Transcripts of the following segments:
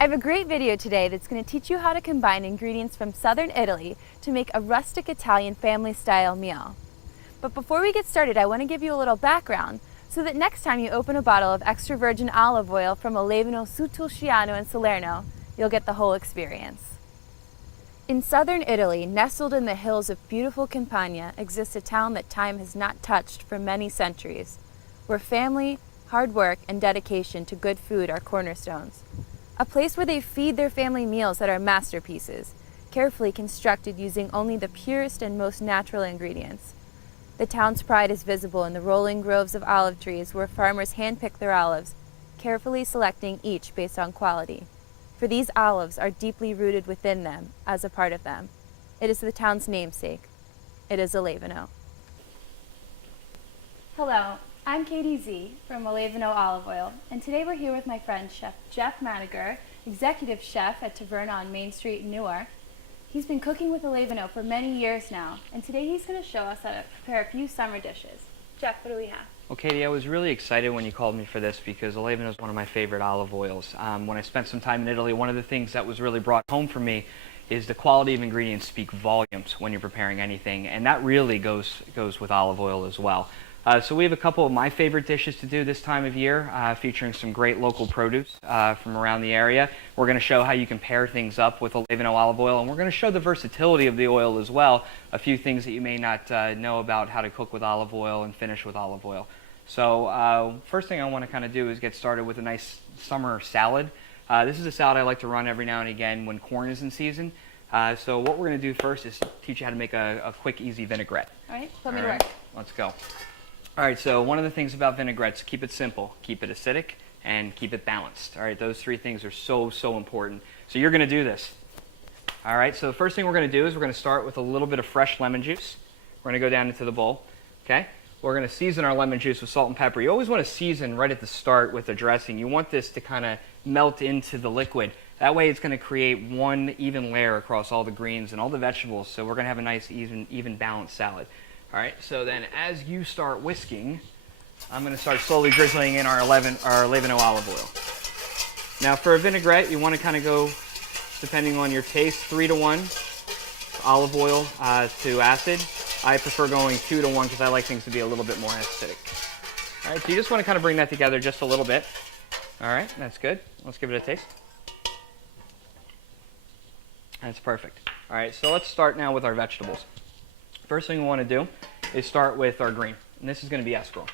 I have a great video today that's going to teach you how to combine ingredients from southern Italy to make a rustic Italian family-style meal. But before we get started, I want to give you a little background so that next time you open a bottle of extra virgin olive oil from Olevano Kitchen in Salerno, you'll get the whole experience. In southern Italy, nestled in the hills of beautiful Campania, exists a town that time has not touched for many centuries, where family, hard work, and dedication to good food are cornerstones. A place where they feed their family meals that are masterpieces, carefully constructed using only the purest and most natural ingredients. The town's pride is visible in the rolling groves of olive trees where farmers handpick their olives, carefully selecting each based on quality. For these olives are deeply rooted within them as a part of them. It is the town's namesake. It is Olevano. Hello, I'm Katie Z from Olevano Olive Oil, and today we're here with my friend Chef Jeff Madiger, Executive Chef at Taverna on Main Street in Newark. He's been cooking with Olevano for many years now, and today he's going to show us how to prepare a few summer dishes. Jeff, what do we have? Well, Katie, I was really excited when you called me for this because Olevano is one of my favorite olive oils. When I spent some time in Italy, one of the things that was really brought home for me is the quality of ingredients speak volumes when you're preparing anything, and that really goes with olive oil as well. So we have a couple of my favorite dishes to do this time of year, featuring some great local produce from around the area. We're going to show how you can pair things up with Olevano olive oil, and we're going to show the versatility of the oil as well, a few things that you may not know about how to cook with olive oil and finish with olive oil. So first thing I want to kind of do is get started with a nice summer salad. This is a salad I like to run every now and again when corn is in season. So what we're going to do first is teach you how to make a quick, easy vinaigrette. All right, put me to work. Let's go. All right, so one of the things about vinaigrettes, keep it simple, keep it acidic, and keep it balanced. All right, those three things are so important. So you're going to do this. All right, so the first thing we're going to do is we're going to start with a little bit of fresh lemon juice. We're going to go down into the bowl, okay? We're going to season our lemon juice with salt and pepper. You always want to season right at the start with the dressing. You want this to kind of melt into the liquid. That way it's going to create one even layer across all the greens and all the vegetables, so we're going to have a nice, even balanced salad. All right, so then as you start whisking, I'm going to start slowly drizzling in our Olevano olive oil. Now for a vinaigrette, you want to kind of go, depending on your taste, 3-to-1 olive oil to acid. I prefer going 2-to-1 because I like things to be a little bit more acidic. All right, so you just want to kind of bring that together just a little bit. All right, that's good. Let's give it a taste. That's perfect. All right, so let's start now with our vegetables. First thing we want to do is start with our green, and this is going to be escarole.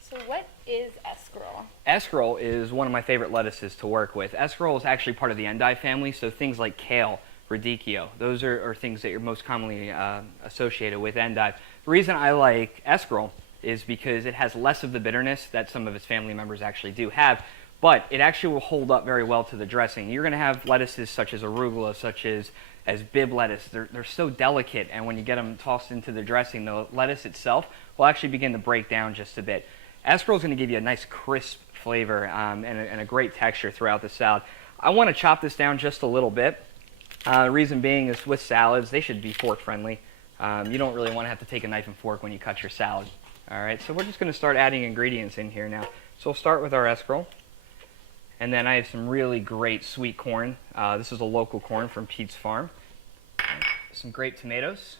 So what is escarole? Escarole is one of my favorite lettuces to work with. Escarole is actually part of the endive family, so things like kale, radicchio, those are things that you're most commonly associated with endive. The reason I like escarole is because it has less of the bitterness that some of its family members actually do have, but it actually will hold up very well to the dressing. You're going to have lettuces such as arugula, such as Bibb lettuce. They're so delicate, and when you get them tossed into the dressing, the lettuce itself will actually begin to break down just a bit. Escarole is going to give you a nice crisp flavor and a great texture throughout the salad. I want to chop this down just a little bit. The reason being is with salads, they should be fork friendly. You don't really want to have to take a knife and fork when you cut your salad. All right, so we're just going to start adding ingredients in here now. So we'll start with our escarole. And then I have some really great sweet corn. This is a local corn from Pete's Farm. Some grape tomatoes.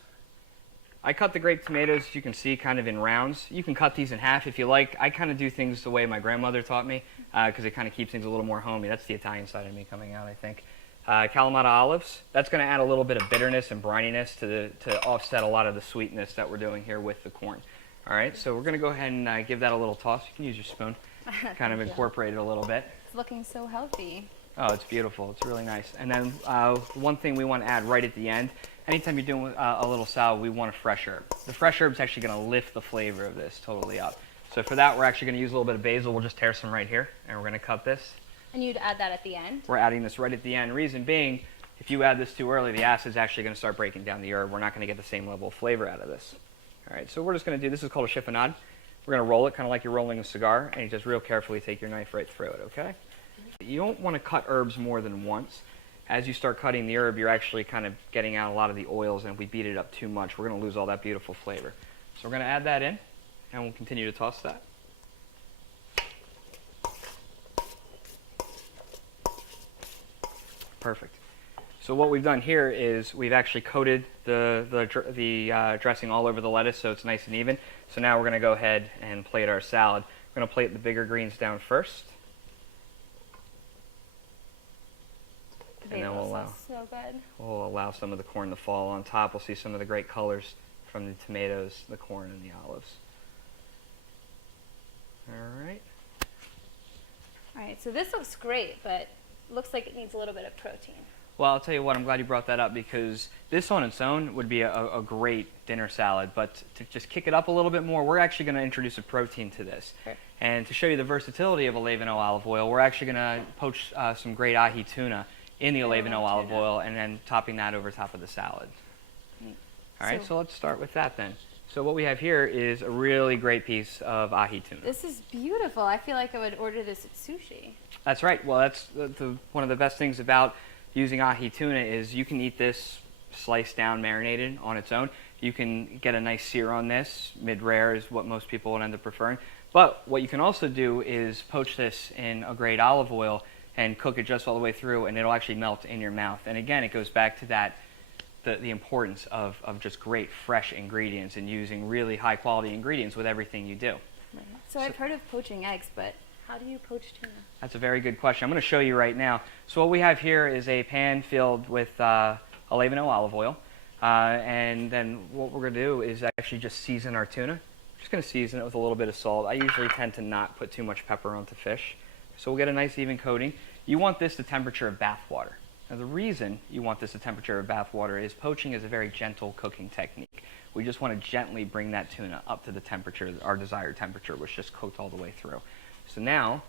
I cut the grape tomatoes, as you can see, kind of in rounds. You can cut these in half if you like. I kind of do things the way my grandmother taught me because it kind of keeps things a little more homey. That's the Italian side of me coming out, I think. Kalamata olives. That's going to add a little bit of bitterness and brininess to offset a lot of the sweetness that we're doing here with the corn. All right, so we're going to go ahead and give that a little toss. You can use your spoon, kind of incorporate it a little bit. It's looking so healthy. Oh, it's beautiful. It's really nice. And then one thing we want to add right at the end, anytime you're doing a little salad, we want a fresh herb. The fresh herb is actually going to lift the flavor of this totally up. So for that, we're actually going to use a little bit of basil. We'll just tear some right here, and we're going to cut this. And you'd add that at the end? We're adding this right at the end. Reason being, if you add this too early, the acid's actually going to start breaking down the herb. We're not going to get the same level of flavor out of this. All right, so we're just going to do, this is called a chiffonade. We're going to roll it kind of like you're rolling a cigar, and you just real carefully take your knife right through it, okay? You don't want to cut herbs more than once. As you start cutting the herb, you're actually kind of getting out a lot of the oils, and if we beat it up too much, we're going to lose all that beautiful flavor. So we're going to add that in, and we'll continue to toss that. Perfect. So what we've done here is we've actually coated the dressing all over the lettuce so it's nice and even. So now we're going to go ahead and plate our salad. We're going to plate the bigger greens down first. And then we'll allow some of the corn to fall on top. We'll see some of the great colors from the tomatoes, the corn, and the olives. All right. All right, so this looks great, but looks like it needs a little bit of protein. Well, I'll tell you what, I'm glad you brought that up because this on its own would be a great dinner salad, but to just kick it up a little bit more, we're actually going to introduce a protein to this. Sure. And to show you the versatility of Olevano olive oil, we're actually going to poach some great ahi tuna in the Olevano olive oil and then topping that over top of the salad. All right, so let's start with that then. So what we have here is a really great piece of ahi tuna. This is beautiful. I feel like I would order this at sushi. That's right. Well, that's one of the best things about using ahi tuna is you can eat this sliced down, marinated on its own. You can get a nice sear on this. Mid-rare is what most people would end up preferring. But what you can also do is poach this in a great olive oil and cook it just all the way through, and it'll actually melt in your mouth. And again, it goes back to that the importance of just great fresh ingredients and using really high quality ingredients with everything you do. Right. So I've heard of poaching eggs, but how do you poach tuna? That's a very good question. I'm going to show you right now. So what we have here is a pan filled with Olevano olive oil. And then what we're going to do is actually just season our tuna. I'm just going to season it with a little bit of salt. I usually tend to not put too much pepper onto fish. So we'll get a nice even coating. You want this the temperature of bath water. Now the reason you want this the temperature of bath water is poaching is a very gentle cooking technique. We just want to gently bring that tuna up to the temperature, our desired temperature, which just cooked all the way through. So now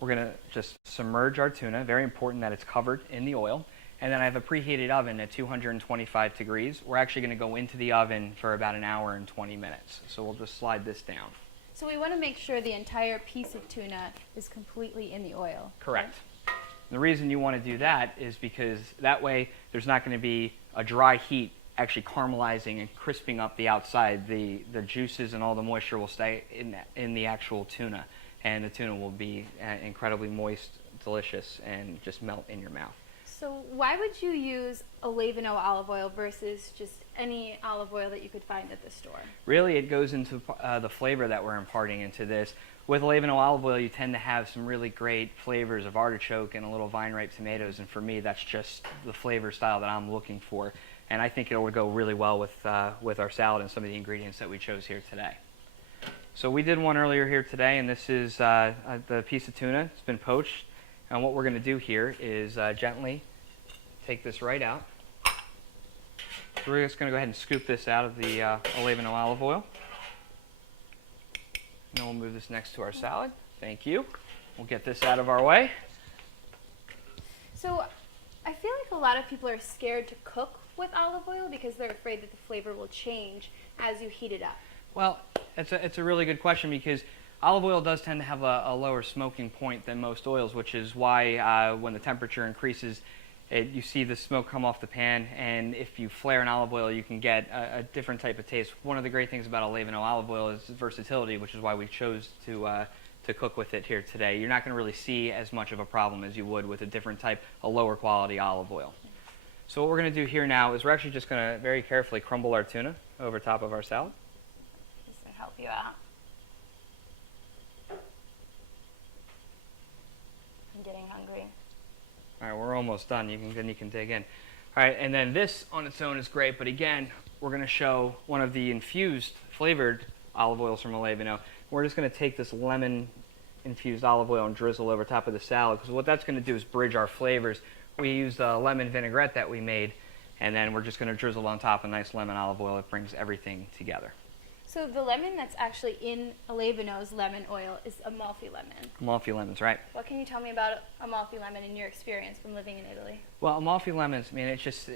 we're going to just submerge our tuna. Very important that it's covered in the oil. And then I have a preheated oven at 225 degrees. We're actually going to go into the oven for about an hour and 20 minutes. So we'll just slide this down. So we want to make sure the entire piece of tuna is completely in the oil. Correct. The reason you want to do that is because that way there's not going to be a dry heat actually caramelizing and crisping up the outside. The juices and all the moisture will stay in the actual tuna, and the tuna will be incredibly moist, delicious, and just melt in your mouth. So why would you use Olevano olive oil versus just any olive oil that you could find at the store? Really, it goes into the flavor that we're imparting into this. With Olevano olive oil, you tend to have some really great flavors of artichoke and a little vine-ripe tomatoes, and for me, that's just the flavor style that I'm looking for. And I think it would go really well with our salad and some of the ingredients that we chose here today. So we did one earlier here today, and this is the piece of tuna. It's been poached. And what we're going to do here is gently take this right out. So we're just going to go ahead and scoop this out of the Olevano olive oil. And then we'll move this next to our salad. Thank you. We'll get this out of our way. So I feel like a lot of people are scared to cook with olive oil because they're afraid that the flavor will change as you heat it up. Well, it's a really good question because olive oil does tend to have a lower smoking point than most oils, which is why when the temperature increases, you see the smoke come off the pan, and if you flare an olive oil, you can get a different type of taste. One of the great things about Olevano olive oil is versatility, which is why we chose to cook with it here today. You're not going to really see as much of a problem as you would with a different type, a lower quality olive oil. So what we're going to do here now is we're actually just going to very carefully crumble our tuna over top of our salad. Just to help you out. I'm getting hungry. All right, we're almost done. Then you can dig in. All right, and then this on its own is great, but again, we're going to show one of the infused, flavored olive oils from Olevano. We're just going to take this lemon-infused olive oil and drizzle over top of the salad, because what that's going to do is bridge our flavors. We used a lemon vinaigrette that we made, and then we're just going to drizzle on top a nice lemon olive oil that brings everything together. So the lemon that's actually in Olevano's lemon oil is Amalfi lemon. Amalfi lemons, right? What can you tell me about Amalfi lemon in your experience from living in Italy? Well, Amalfi lemons, I mean, it's just,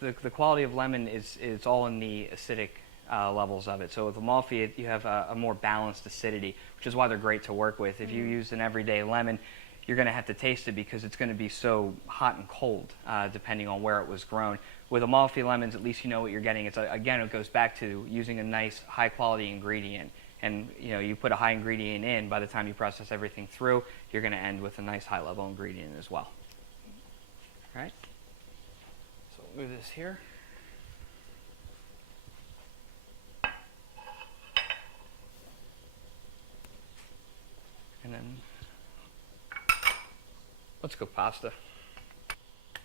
the quality of lemon is all in the acidic levels of it. So with Amalfi, you have a more balanced acidity, which is why they're great to work with. If you use an everyday lemon, you're going to have to taste it because it's going to be so hot and cold depending on where it was grown. With Amalfi lemons, at least you know what you're getting. Again, it goes back to using a nice high quality ingredient. And you put a high ingredient in, by the time you process everything through, you're going to end with a nice high level ingredient as well. move this here. And then let's cook pasta.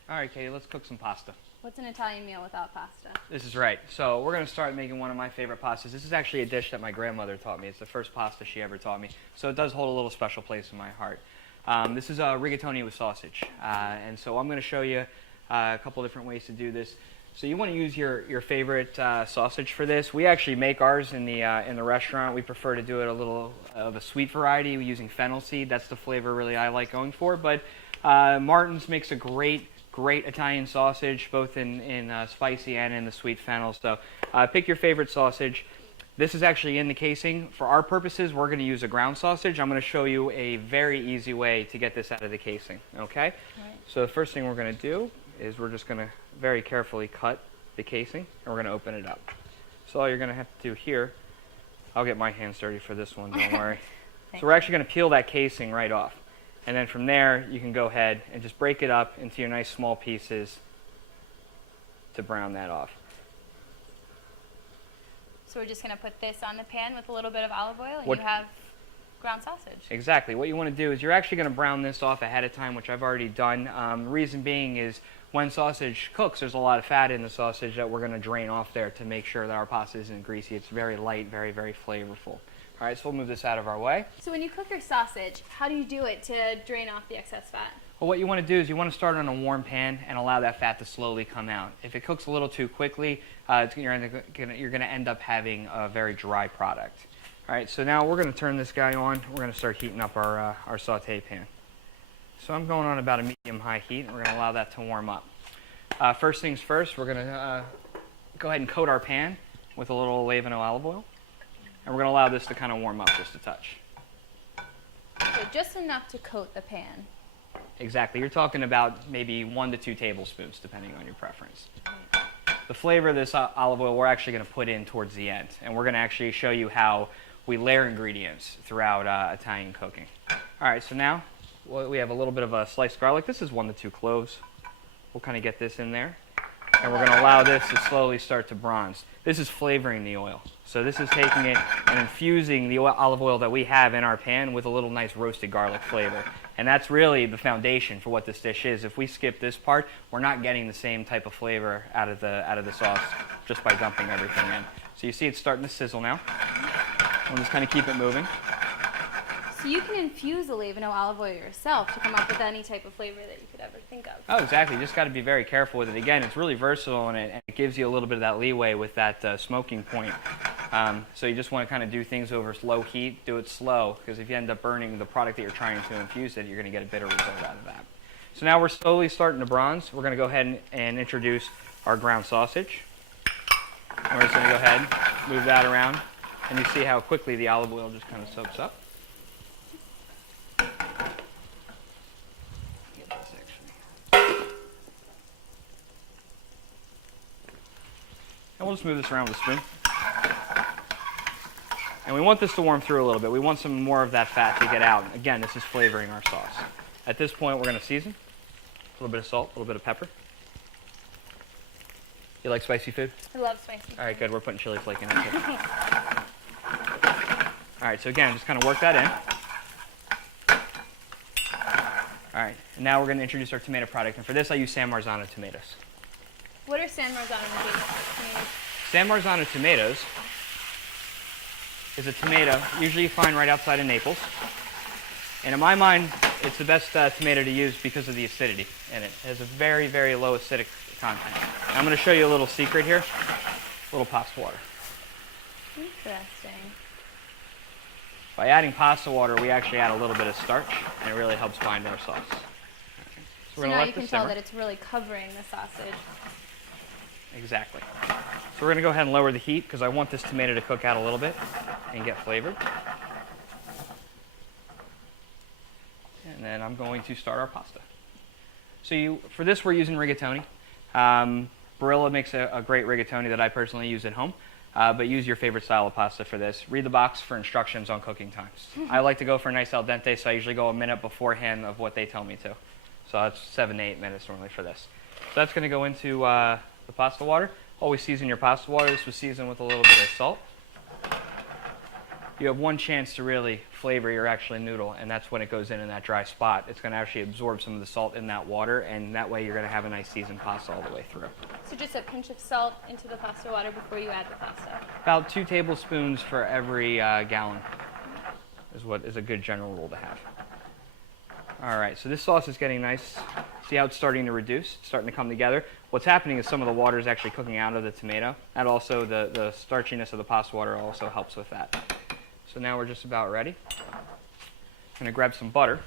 All right, Katie, let's cook some pasta. What's an Italian meal without pasta? This is right. So we're going to start making one of my favorite pastas. This is actually a dish that my grandmother taught me. It's the first pasta she ever taught me. So it does hold a little special place in my heart. This is a rigatoni with sausage. And so I'm going to show you a couple different ways to do this. So you want to use your favorite sausage for this. We actually make ours in the restaurant. We prefer to do it a little of a sweet variety using fennel seed. That's the flavor really I like going for. But Martin's makes a great Italian sausage, both in spicy and in the sweet fennel. So pick your favorite sausage. This is actually in the casing. For our purposes, we're going to use a ground sausage. I'm going to show you a very easy way to get this out of the casing, okay? Right. So the first thing we're going to do is we're just going to very carefully cut the casing, and we're going to open it up. So all you're going to have to do here, I'll get my hands dirty for this one, don't worry. So we're actually going to peel that casing right off. And then from there, you can go ahead and just break it up into your nice small pieces to brown that off. So we're just going to put this on the pan with a little bit of olive oil, and What- you have ground sausage. Exactly. What you want to do is you're actually going to brown this off ahead of time, which I've already done. The reason being is when sausage cooks, there's a lot of fat in the sausage that we're going to drain off there to make sure that our pasta isn't greasy. It's very light, very, very flavorful. All right, so we'll move this out of our way. So when you cook your sausage, how do you do it to drain off the excess fat? Well, what you want to do is you want to start on a warm pan and allow that fat to slowly come out. If it cooks a little too quickly, you're going to end up having a very dry product. All right, so now we're going to turn this guy on. We're going to start heating up our saute pan. So I'm going on about a medium-high heat, and we're going to allow that to warm up. First things first, we're going to go ahead and coat our pan with a little Olevano olive oil. And we're going to allow this to kind of warm up just a touch. So just enough to coat the pan. Exactly. You're talking about maybe 1 to 2 tablespoons, depending on your preference. The flavor of this olive oil we're actually going to put in towards the end. And we're going to actually show you how we layer ingredients throughout Italian cooking. All right, so now we have a little bit of sliced garlic. This is 1 to 2 cloves. We'll kind of get this in there. And we're going to allow this to slowly start to bronze. This is flavoring the oil. So this is taking it and infusing the olive oil that we have in our pan with a little nice roasted garlic flavor. And that's really the foundation for what this dish is. If we skip this part, we're not getting the same type of flavor out of the sauce just by dumping everything in. So you see it's starting to sizzle now. We'll just kind of keep it moving. So you can infuse Olevano olive oil yourself to come up with any type of flavor that you could ever think of. Oh, exactly. You just got to be very careful with it. Again, it's really versatile and it gives you a little bit of that leeway with that smoking point. So you just want to kind of do things over low heat, do it slow, because if you end up burning the product that you're trying to infuse it, you're going to get a bitter result out of that. So now we're slowly starting to bronze. We're going to go ahead and introduce our ground sausage. And we're just going to go ahead, move that around, and you see how quickly the olive oil just kind of soaks up. And we'll just move this around with a spoon. And we want this to warm through a little bit. We want some more of that fat to get out. Again, this is flavoring our sauce. At this point, we're going to season. A little bit of salt, a little bit of pepper. You like spicy food? I love spicy food. All right, good. We're putting chili flake in it too. All right, so again, just kind of work that in. All right, and now we're going to introduce our tomato product. And for this, I use San Marzano tomatoes. What are San Marzano tomatoes? San Marzano tomatoes is a tomato usually you find right outside of Naples. And in my mind, it's the best tomato to use because of the acidity in it. It has a very, very low acidic content. And I'm going to show you a little secret here. A little pasta water. Interesting. By adding pasta water, we actually add a little bit of starch, and it really helps bind our sauce. So now you can tell that it's really covering the sausage. Exactly. So we're going to go ahead and lower the heat because I want this tomato to cook out a little bit and get flavored. And then I'm going to start our pasta. So for this, we're using rigatoni. Barilla makes a great rigatoni that I personally use at home. But use your favorite style of pasta for this. Read the box for instructions on cooking times. I like to go for a nice al dente, so I usually go a minute beforehand of what they tell me to. So that's 7 to 8 minutes normally for this. So that's going to go into the pasta water. Always season your pasta water. This was seasoned with a little bit of salt. You have one chance to really flavor your actual noodle, and that's when it goes in that dry spot. It's going to actually absorb some of the salt in that water, and that way you're going to have a nice seasoned pasta all the way through. So just a pinch of salt into the pasta water before you add the pasta? About 2 tablespoons for every gallon is what is a good general rule to have. All right, so this sauce is getting nice. See how it's starting to reduce? It's starting to come together. What's happening is some of the water is actually cooking out of the tomato, and also the starchiness of the pasta water also helps with that. So now we're just about ready. I'm going to grab some butter.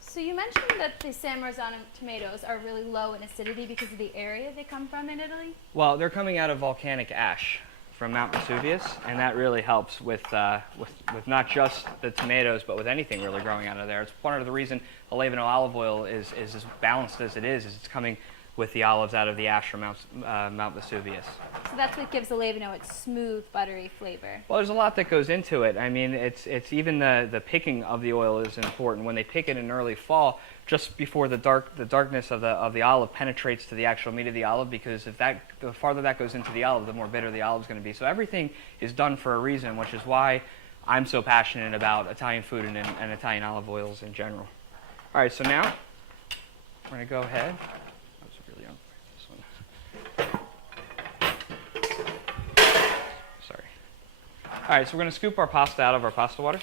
So you mentioned that the San Marzano tomatoes are really low in acidity because of the area they come from in Italy? Well, they're coming out of volcanic ash from Mount Vesuvius, and that really helps with not just the tomatoes, but with anything really growing out of there. It's part of the reason Olevano olive oil is as balanced as it is it's coming with the olives out of the ash from Mount Vesuvius. So that's what gives Olevano its smooth, buttery flavor. Well, there's a lot that goes into it. I mean, it's even the picking of the oil is important. When they pick it in early fall, just before the darkness of the olive penetrates to the actual meat of the olive, because the farther that goes into the olive, the more bitter the olive is going to be. So everything is done for a reason, which is why I'm so passionate about Italian food and Italian olive oils in general. All right, so now we're going to go ahead. All right, so we're going to scoop our pasta out of our pasta water.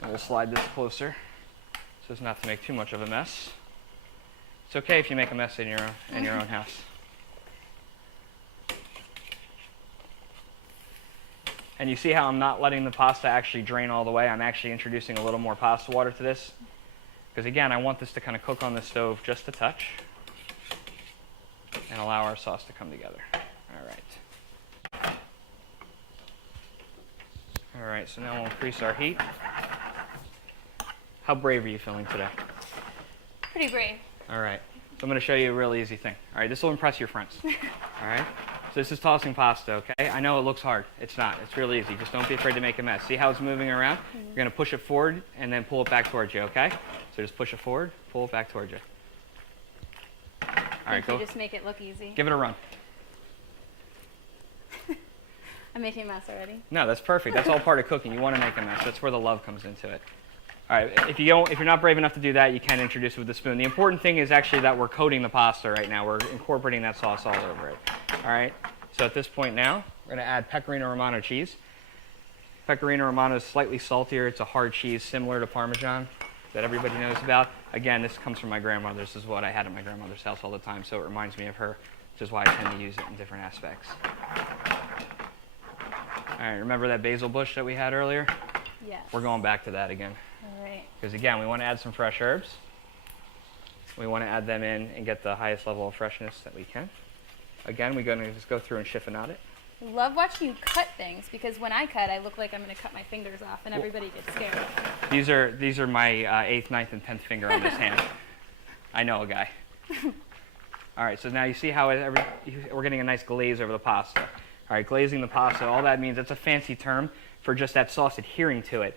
And we'll slide this closer so as not to make too much of a mess. It's okay if you make a mess in your own house. And you see how I'm not letting the pasta actually drain all the way. I'm actually introducing a little more pasta water to this. Because again, I want this to kind of cook on the stove just a touch and allow our sauce to come together. All right. All right, so now we'll increase our heat. How brave are you feeling today? Pretty brave. All right, so I'm going to show you a real easy thing. All right, this will impress your friends. All right, so this is tossing pasta, okay? I know it looks hard. It's not. It's real easy. Just don't be afraid to make a mess. See how it's moving around? Mm-hmm. You're going to push it forward and then pull it back towards you, okay? So just push it forward, pull it back towards you. All right, go. Just make it look easy. Give it a run. I'm making a mess already. No, that's perfect. That's all part of cooking. You want to make a mess. That's where the love comes into it. All right, if you're not brave enough to do that, you can introduce it with a spoon. The important thing is actually that we're coating the pasta right now. We're incorporating that sauce all over it. All right, so at this point now, we're going to add Pecorino Romano cheese. Pecorino Romano is slightly saltier. It's a hard cheese similar to Parmesan that everybody knows about. Again, this comes from my grandmother's. This is what I had at my grandmother's house all the time, so it reminds me of her, which is why I tend to use it in different aspects. All right, remember that basil bush that we had earlier? Yes. We're going back to that again. All right. Because again, we want to add some fresh herbs. We want to add them in and get the highest level of freshness that we can. Again, we're going to just go through and chiffonade it. I love watching you cut things because when I cut, I look like I'm going to cut my fingers off and everybody gets scared. These are my 8th, 9th, and 10th finger on this hand. I know a guy. All right, so now you see how we're getting a nice glaze over the pasta. All right, glazing the pasta, all that means, that's a fancy term for just that sauce adhering to it.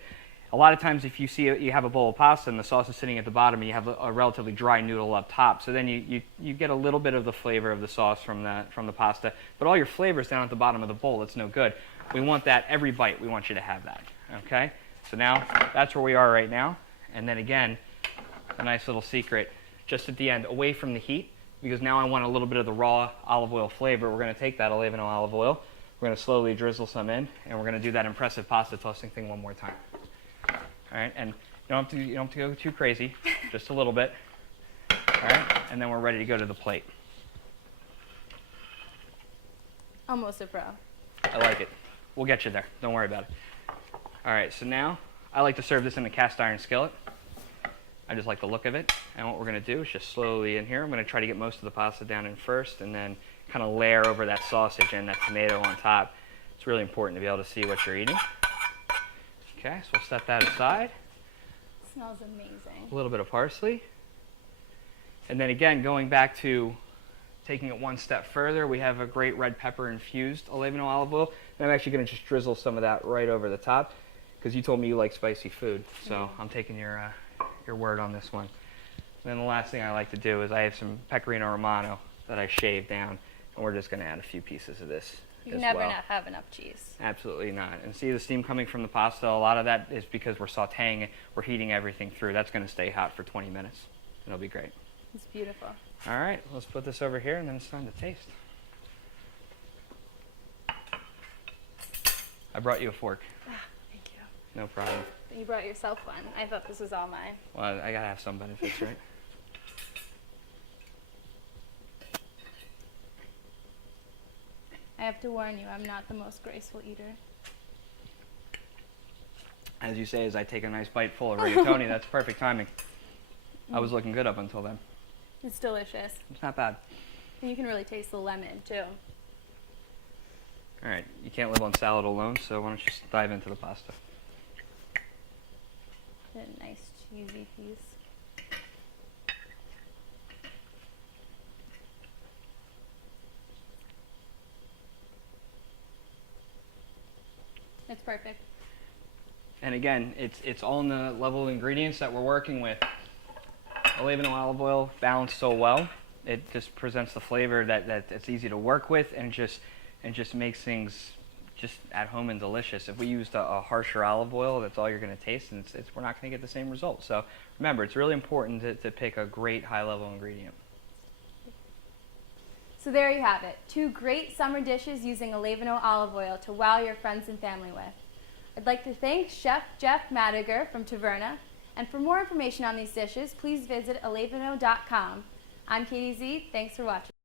A lot of times if you see you have a bowl of pasta and the sauce is sitting at the bottom and you have a relatively dry noodle up top, so then you get a little bit of the flavor of the sauce from the pasta, but all your flavor's down at the bottom of the bowl. It's no good. We want that every bite. We want you to have that, okay? So now that's where we are right now. And then again, a nice little secret, just at the end, away from the heat, because now I want a little bit of the raw olive oil flavor. We're going to take that Olevano olive oil, we're going to slowly drizzle some in, and we're going to do that impressive pasta tossing thing one more time. All right, and you don't have to go too crazy, just a little bit. All right, and then we're ready to go to the plate. Almost a pro. I like it. We'll get you there. Don't worry about it. All right, so now I like to serve this in a cast iron skillet. I just like the look of it. And what we're going to do is just slowly in here, I'm going to try to get most of the pasta down in first and then kind of layer over that sausage and that tomato on top. It's really important to be able to see what you're eating. Okay, so we'll set that aside. It smells amazing. A little bit of parsley. And then again, going back to taking it one step further, we have a great red pepper infused Olevano olive oil. And I'm actually going to just drizzle some of that right over the top. because you told me you like spicy food, so I'm taking your word on this one. And then the last thing I like to do is I have some pecorino romano that I shaved down, and we're just going to add a few pieces of this. You can never not have enough cheese. Absolutely not. And see the steam coming from the pasta? A lot of that is because we're sauteing it, we're heating everything through. That's going to stay hot for 20 minutes. It'll be great. It's beautiful. All right, let's put this over here, and then it's time to taste. I brought you a fork. Thank you. No problem. You brought yourself one. I thought this was all mine. Well, I gotta have some benefits, right? I have to warn you, I'm not the most graceful eater. As you say, as I take a nice bite full of rigatoni, that's perfect timing. I was looking good up until then. It's delicious. It's not bad. And you can really taste the lemon, too. All right, you can't live on salad alone, so why don't you just dive into the pasta? A nice cheesy piece. It's perfect. And again, it's all in the level of ingredients that we're working with. Olevano olive oil balanced so well. It just presents the flavor that it's easy to work with, and just makes things just at home and delicious. If we used a harsher olive oil, that's all you're going to taste, and we're not going to get the same result. So remember, it's really important to pick a great high-level ingredient. So there you have it, 2 great summer dishes using Olevano olive oil to wow your friends and family with. I'd like to thank Chef Jeff Madiger from Taverna, and for more information on these dishes, please visit olevano.com. I'm Katie Z. Thanks for watching.